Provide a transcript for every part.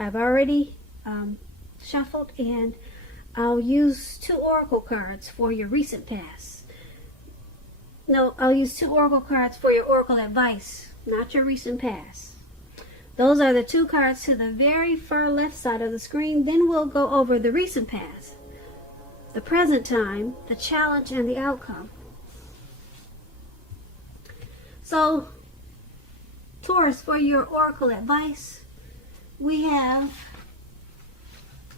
I've already shuffled, and I'll use 2 oracle cards for your recent past. No, I'll use 2 oracle cards for your oracle advice, not your recent past. Those are the 2 cards to the very far left side of the screen. Then we'll go over the recent past, the present time, the challenge, and the outcome. So, Taurus, for your oracle advice, we have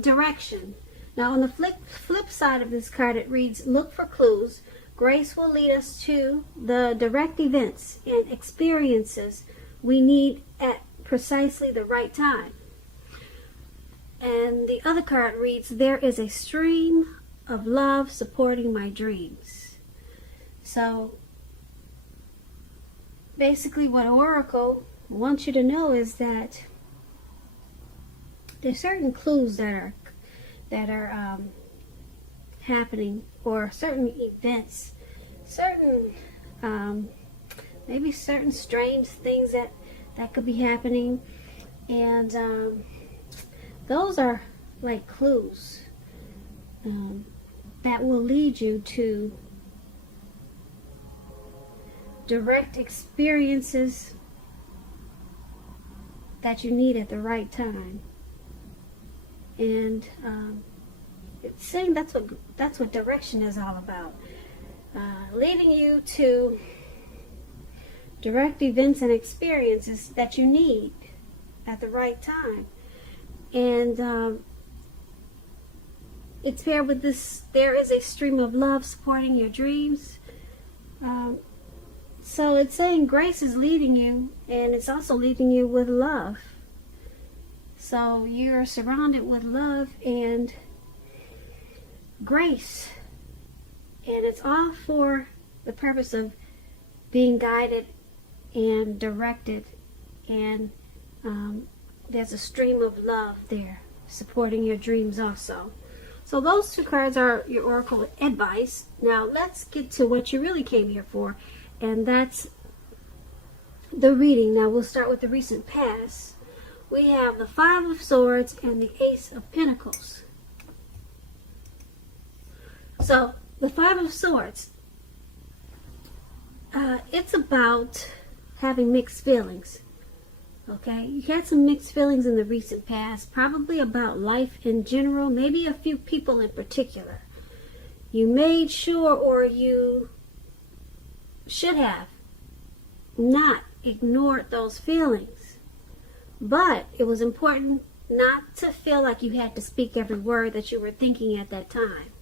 direction. Now, on the flip side of this card, it reads, look for clues. Grace will lead us to the direct events and experiences we need at precisely the right time. And the other card reads, there is a stream of love supporting my dreams. So, basically what Oracle wants you to know is that there's certain clues that are happening, or certain events, certain maybe certain strange things that could be happening, and those are like clues that will lead you to direct experiences that you need at the right time. And it's saying that's what direction is all about, leading you to direct events and experiences that you need at the right time. And it's paired with this, there is a stream of love supporting your dreams. So it's saying grace is leading you, and it's also leading you with love. So you're surrounded with love and grace, and it's all for the purpose of being guided and directed, and there's a stream of love there supporting your dreams also. So those 2 cards are your oracle advice. Now let's get to what you really came here for, and that's the reading. Now we'll start with the recent past. We have the 5 of Swords and the Ace of Pentacles. So the 5 of Swords, it's about having mixed feelings. Okay, you had some mixed feelings in the recent past, probably about life in general, maybe a few people in particular. You made sure, or you should have, not ignored those feelings. But it was important not to feel like you had to speak every word that you were thinking at that time.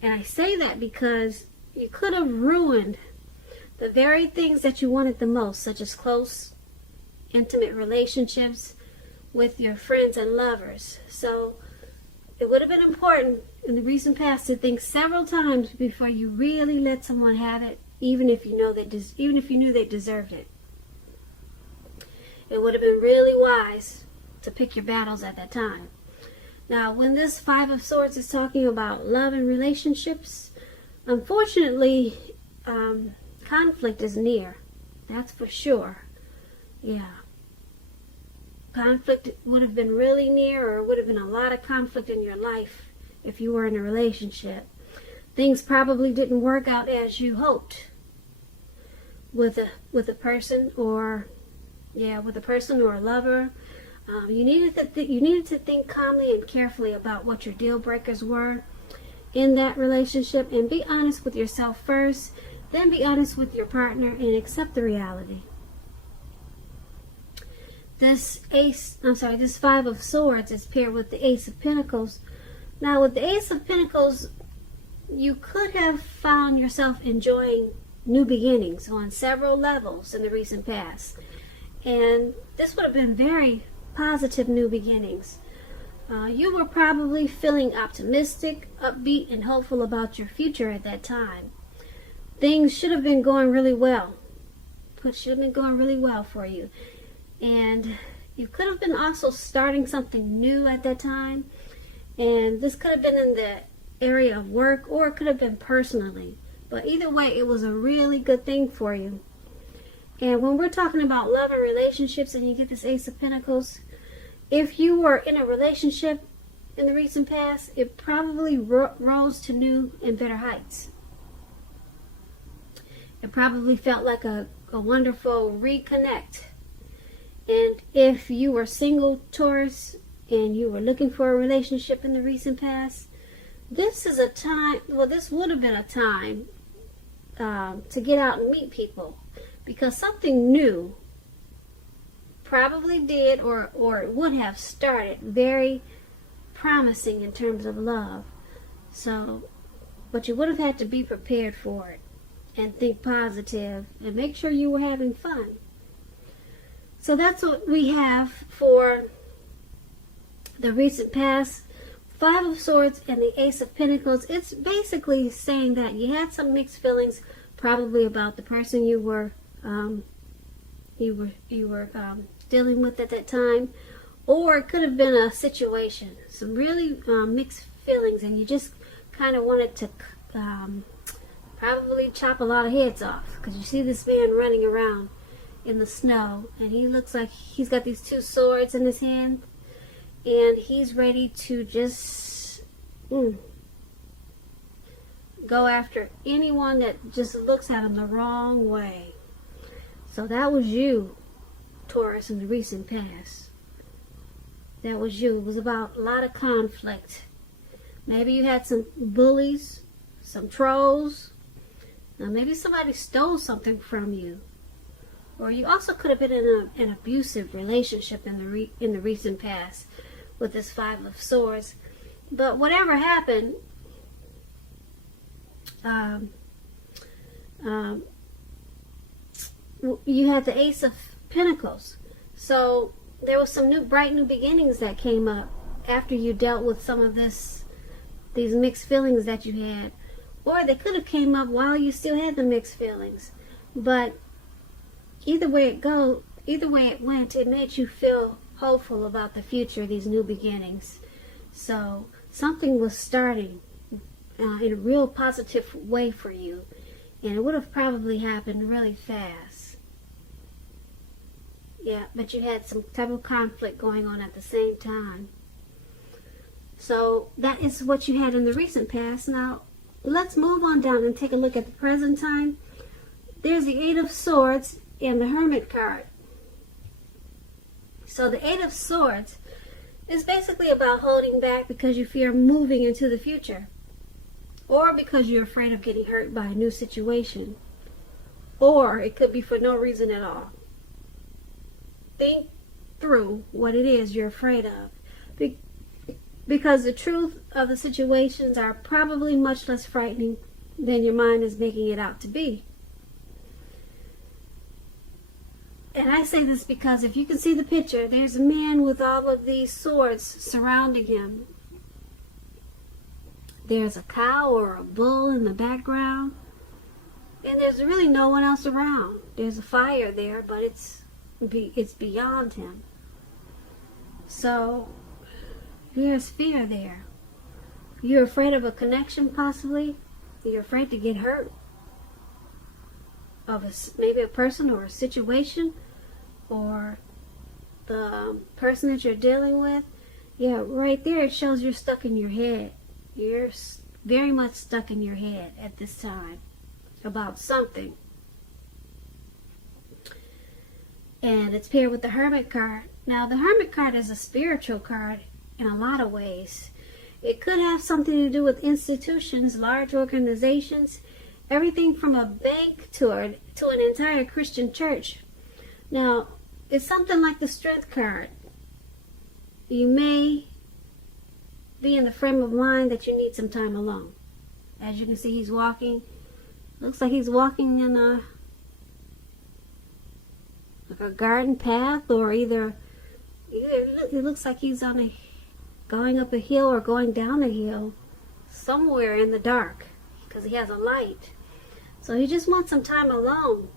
And I say that because you could have ruined the very things that you wanted the most, such as close, intimate relationships with your friends and lovers. So it would have been important in the recent past to think several times before you really let someone have it, even if you knew they deserved it. It would have been really wise to pick your battles at that time. Now, when this 5 of Swords is talking about love and relationships, unfortunately, conflict is near. That's for sure. Yeah. Conflict would have been really near, or would have been a lot of conflict in your life if you were in a relationship. Things probably didn't work out as you hoped with a person, or a lover. You needed to think calmly and carefully about what your deal breakers were in that relationship, and be honest with yourself first, then be honest with your partner, and accept the reality. This 5 of Swords is paired with the Ace of Pentacles. Now, with the Ace of Pentacles, you could have found yourself enjoying new beginnings on several levels in the recent past. And this would have been very positive new beginnings. You were probably feeling optimistic, upbeat, and hopeful about your future at that time. Things should have been going really well. For you. And you could have been also starting something new at that time. And this could have been in the area of work, or it could have been personally. But either way, it was a really good thing for you. And when we're talking about love and relationships, and you get this Ace of Pentacles, if you were in a relationship in the recent past, it probably rose to new and better heights. It probably felt like a wonderful reconnect. And if you were single, Taurus, and you were looking for a relationship in the recent past, this is a time, well, this would have been a time to get out and meet people, because something new probably did or would have started very promising in terms of love. So, but you would have had to be prepared for it and think positive and make sure you were having fun. So that's what we have for the recent past. Five of Swords and the Ace of Pentacles. It's basically saying that you had some mixed feelings, probably about the person you were dealing with at that time, or it could have been a situation, some really mixed feelings, and you just kind of wanted to probably chop a lot of heads off, because you see this man running around in the snow, and he looks like he's got these two swords in his hand, and he's ready to just go after anyone that just looks at him the wrong way. So that was you, Taurus, in the recent past. That was you. It was about a lot of conflict. Maybe you had some bullies, some trolls. Now maybe somebody stole something from you. Or you also could have been in an abusive relationship in the recent past with this Five of Swords. But whatever happened, you had the Ace of Pentacles. So there was some bright new beginnings that came up after you dealt with some of these mixed feelings that you had. Or they could have came up while you still had the mixed feelings. But either way it went, it made you feel hopeful about the future, these new beginnings. So something was starting in a real positive way for you, and it would have probably happened really fast. Yeah, but you had some type of conflict going on at the same time. So that is what you had in the recent past. Now let's move on down and take a look at the present time. There's the Eight of Swords and the Hermit card. So the Eight of Swords is basically about holding back because you fear moving into the future, or because you're afraid of getting hurt by a new situation, or it could be for no reason at all. Think through what it is you're afraid of, because the truth of the situations are probably much less frightening than your mind is making it out to be. And I say this because if you can see the picture, there's a man with all of these swords surrounding him. There's a cow or a bull in the background, and there's really no one else around. There's a fire there, but it's beyond him. So there's fear there. You're afraid of a connection, possibly. You're afraid to get hurt of maybe a person or a situation, or the person that you're dealing with. Yeah, right there it shows you're stuck in your head. You're very much stuck in your head at this time about something. And it's paired with the Hermit card. Now the Hermit card is a spiritual card in a lot of ways. It could have something to do with institutions, large organizations, everything from a bank to an entire Christian church. Now, it's something like the Strength card. You may be in the frame of mind that you need some time alone. As you can see, he's walking. Looks like he's walking in a garden path, or either it looks like he's going up a hill or going down a hill somewhere in the dark, because he has a light. So he just wants some time alone.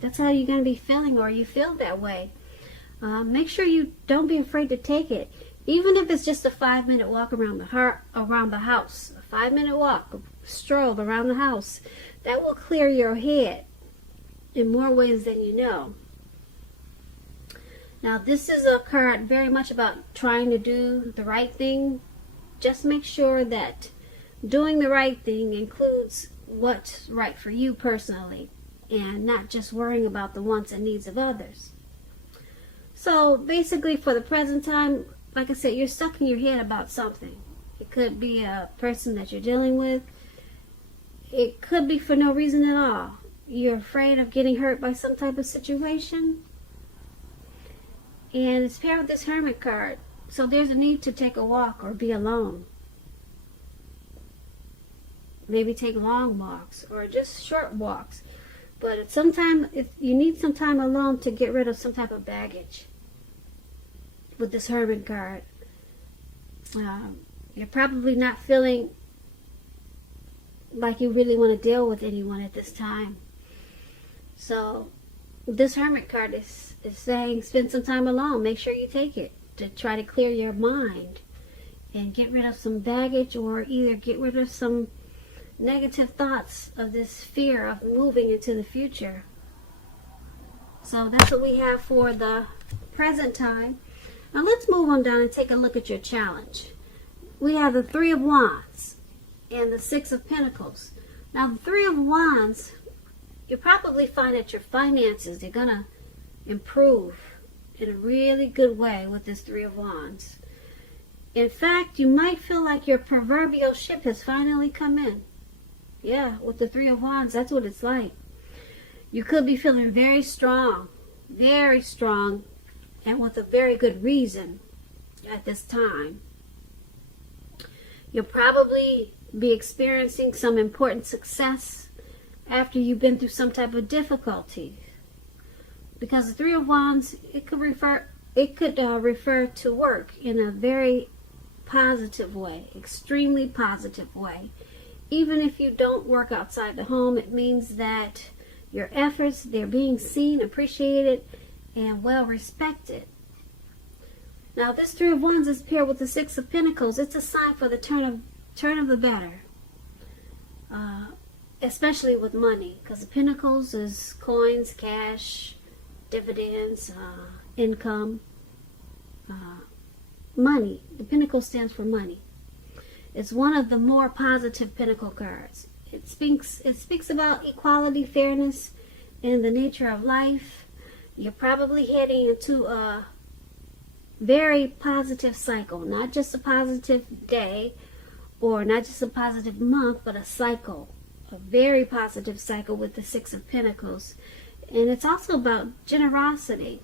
That's how you're going to be feeling, or you feel that way. Make sure you don't be afraid to take it. Even if it's just a 5-minute walk around the house. A 5-minute walk, a stroll around the house. That will clear your head in more ways than you know. Now, this is a card very much about trying to do the right thing. Just make sure that doing the right thing includes what's right for you personally, and not just worrying about the wants and needs of others. So basically, for the present time, like I said, you're stuck in your head about something. It could be a person that you're dealing with. It could be for no reason at all. You're afraid of getting hurt by some type of situation. And it's paired with this Hermit card. So there's a need to take a walk or be alone. Maybe take long walks or just short walks. But sometimes you need some time alone to get rid of some type of baggage. With this Hermit card, you're probably not feeling like you really want to deal with anyone at this time. So this Hermit card is saying spend some time alone. Make sure you take it to try to clear your mind and get rid of some baggage, or either get rid of some negative thoughts of this fear of moving into the future. So that's what we have for the present time. Now let's move on down and take a look at your challenge. We have the Three of Wands and the Six of Pentacles. Now the Three of Wands, you probably find that your finances, they're going to improve in a really good way with this Three of Wands. In fact, you might feel like your proverbial ship has finally come in. Yeah, with the Three of Wands, that's what it's like. You could be feeling very strong, and with a very good reason at this time. You'll probably be experiencing some important success after you've been through some type of difficulty. Because the Three of Wands, it could refer to work in a very positive way, extremely positive way. Even if you don't work outside the home, it means that your efforts, they're being seen, appreciated, and well respected. Now this Three of Wands is paired with the Six of Pentacles. It's a sign for the turn of the better, especially with money, because the Pentacles is coins, cash, dividends, income, money. The Pentacle stands for money. It's one of the more positive Pentacle cards. It speaks about equality, fairness, and the nature of life. You're probably heading into a very positive cycle, not just a positive day or not just a positive month, but a cycle, a very positive cycle with the Six of Pentacles. And it's also about generosity,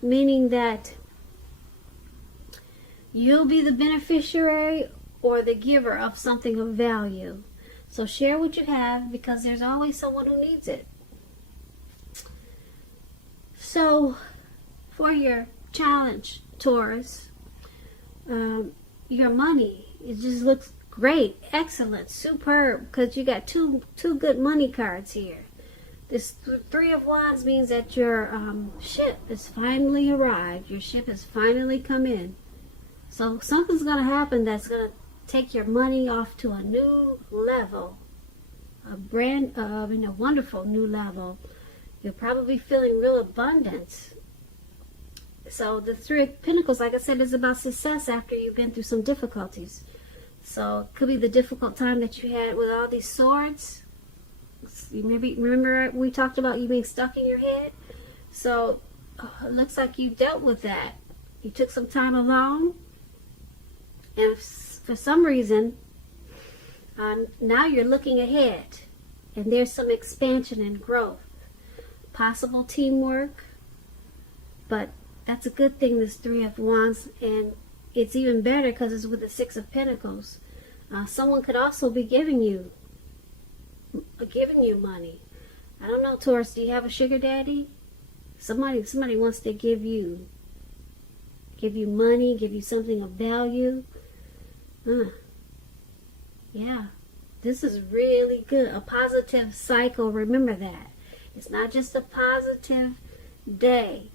meaning that you'll be the beneficiary or the giver of something of value. So share what you have, because there's always someone who needs it. So for your challenge, Taurus, your money, it just looks great, excellent, superb, because you got two good money cards here. This Three of Wands means that your ship has finally arrived. Your ship has finally come in. So something's going to happen that's going to take your money off to a new level, a wonderful new level. You're probably feeling real abundance. So the Three of Pentacles, like I said, is about success after you've been through some difficulties. So it could be the difficult time that you had with all these swords. You maybe remember we talked about you being stuck in your head. So it looks like you dealt with that. You took some time alone, and for some reason, now you're looking ahead, and there's some expansion and growth, possible teamwork. But that's a good thing, this Three of Wands, and it's even better because it's with the Six of Pentacles. Someone could also be giving you money. I don't know, Taurus, do you have a sugar daddy? Somebody wants to give you money, give you something of value. Yeah, this is really good. A positive cycle. Remember that. It's not just a positive day,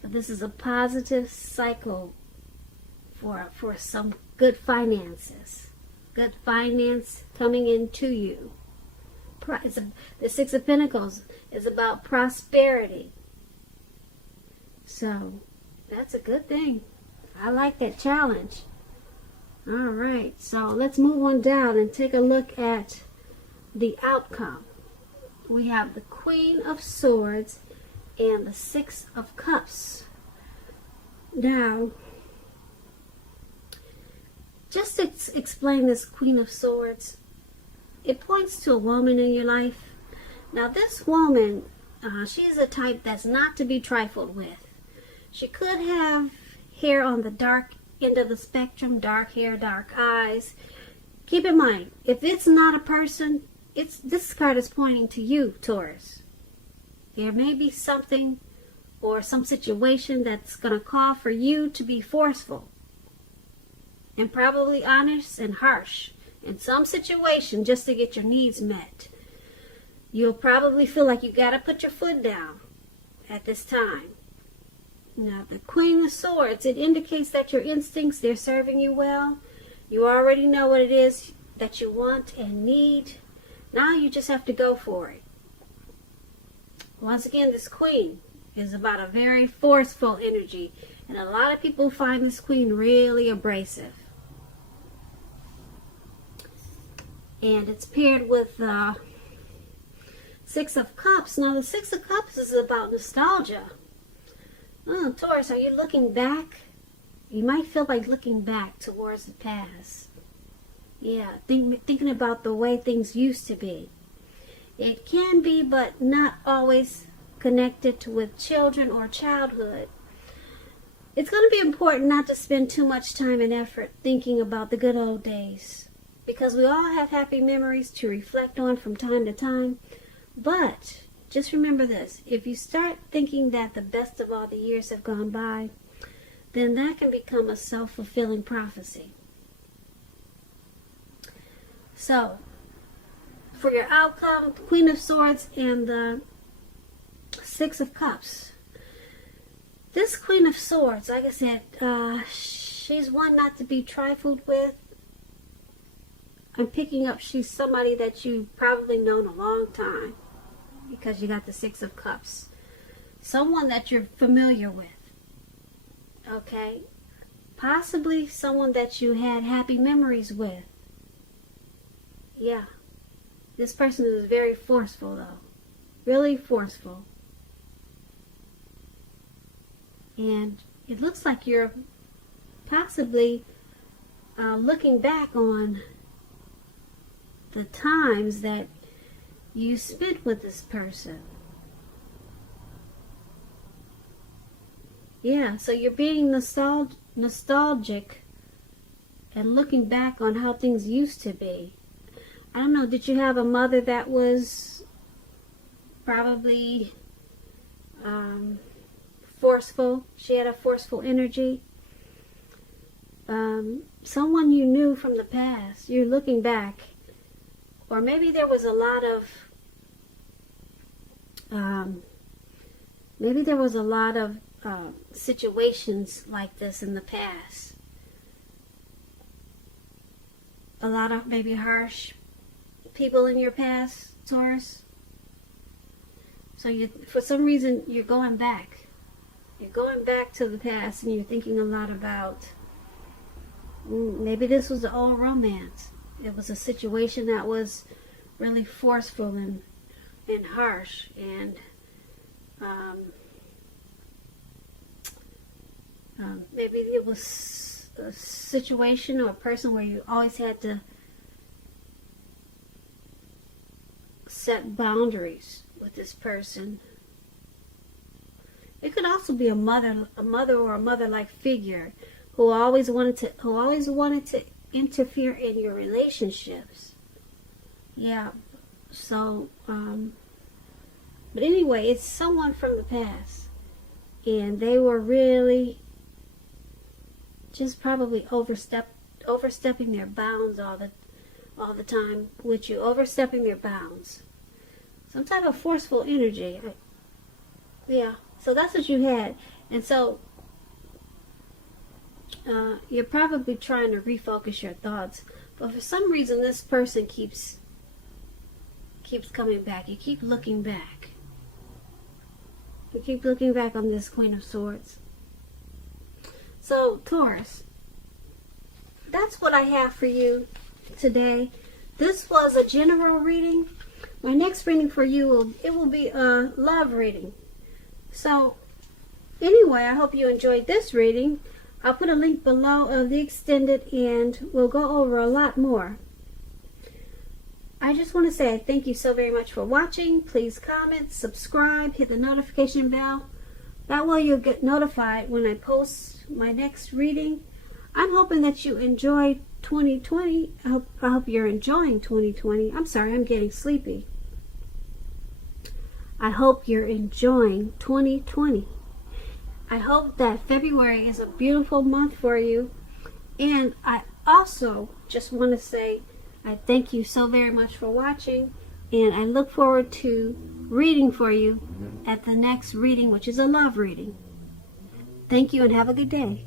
but this is a positive cycle for some good finances. Good finance coming into you. The Six of Pentacles is about prosperity. So That's a good thing. I like that challenge. All right, so let's move on down and take a look at the outcome. We have the Queen of Swords and the Six of Cups. Now, just to explain this Queen of Swords, it points to a woman in your life. Now, this woman, she's a type that's not to be trifled with. She could have hair on the dark end of the spectrum, dark hair, dark eyes. Keep in mind, if it's not a person, this card is pointing to you, Taurus. There may be something or some situation that's going to call for you to be forceful and probably honest and harsh in some situation just to get your needs met. You'll probably feel like you got to put your foot down at this time. Now, the Queen of Swords, it indicates that your instincts, they're serving you well. You already know what it is that you want and need. Now you just have to go for it. Once again, this Queen is about a very forceful energy. And a lot of people find this Queen really abrasive. And it's paired with Six of Cups. Now, the Six of Cups is about nostalgia. Oh, Taurus, are you looking back? You might feel like looking back towards the past. Yeah, thinking about the way things used to be. It can be, but not always connected with children or childhood. It's going to be important not to spend too much time and effort thinking about the good old days, because we all have happy memories to reflect on from time to time. But just remember this, if you start thinking that the best of all the years have gone by, then that can become a self-fulfilling prophecy. So, for your outcome, Queen of Swords and the Six of Cups. This Queen of Swords, like I said, she's one not to be trifled with. I'm picking up she's somebody that you've probably known a long time, because you got the Six of Cups. Someone that you're familiar with. Okay? Possibly someone that you had happy memories with. Yeah. This person is very forceful, though. Really forceful. And it looks like you're possibly looking back on the times that you spent with this person. Yeah, so you're being nostalgic and looking back on how things used to be. I don't know, did you have a mother that was probably forceful? She had a forceful energy. Someone you knew from the past, you're looking back. Or maybe there was a lot of situations like this in the past. A lot of maybe harsh people in your past, Taurus. So for some reason, you're going back. You're going back to the past, and you're thinking a lot about, maybe this was an old romance. It was a situation that was really forceful and harsh, and maybe it was a situation or a person where you always had to set boundaries with this person. It could also be a mother or a mother-like figure who always wanted to interfere in your relationships. Yeah. So, but anyway, it's someone from the past, and they were really just probably overstepping their bounds all the time with you, overstepping their bounds. Some type of forceful energy. Yeah. So that's what you had, and so you're probably trying to refocus your thoughts, but for some reason this person keeps coming back. You keep looking back. You keep looking back on this Queen of Swords. So, Taurus, that's what I have for you today. This was a general reading. My next reading for you will be a love reading. So, anyway, I hope you enjoyed this reading. I'll put a link below of the extended, and we'll go over a lot more. I just want to say thank you so very much for watching. Please comment, subscribe, hit the notification bell. That way you'll get notified when I post my next reading. I'm hoping that you enjoy 2020. I hope you're enjoying 2020. I'm sorry, I'm getting sleepy. I hope you're enjoying 2020. I hope that February is a beautiful month for you. And I also just want to say I thank you so very much for watching, and I look forward to reading for you at the next reading, which is a love reading. Thank you and have a good day.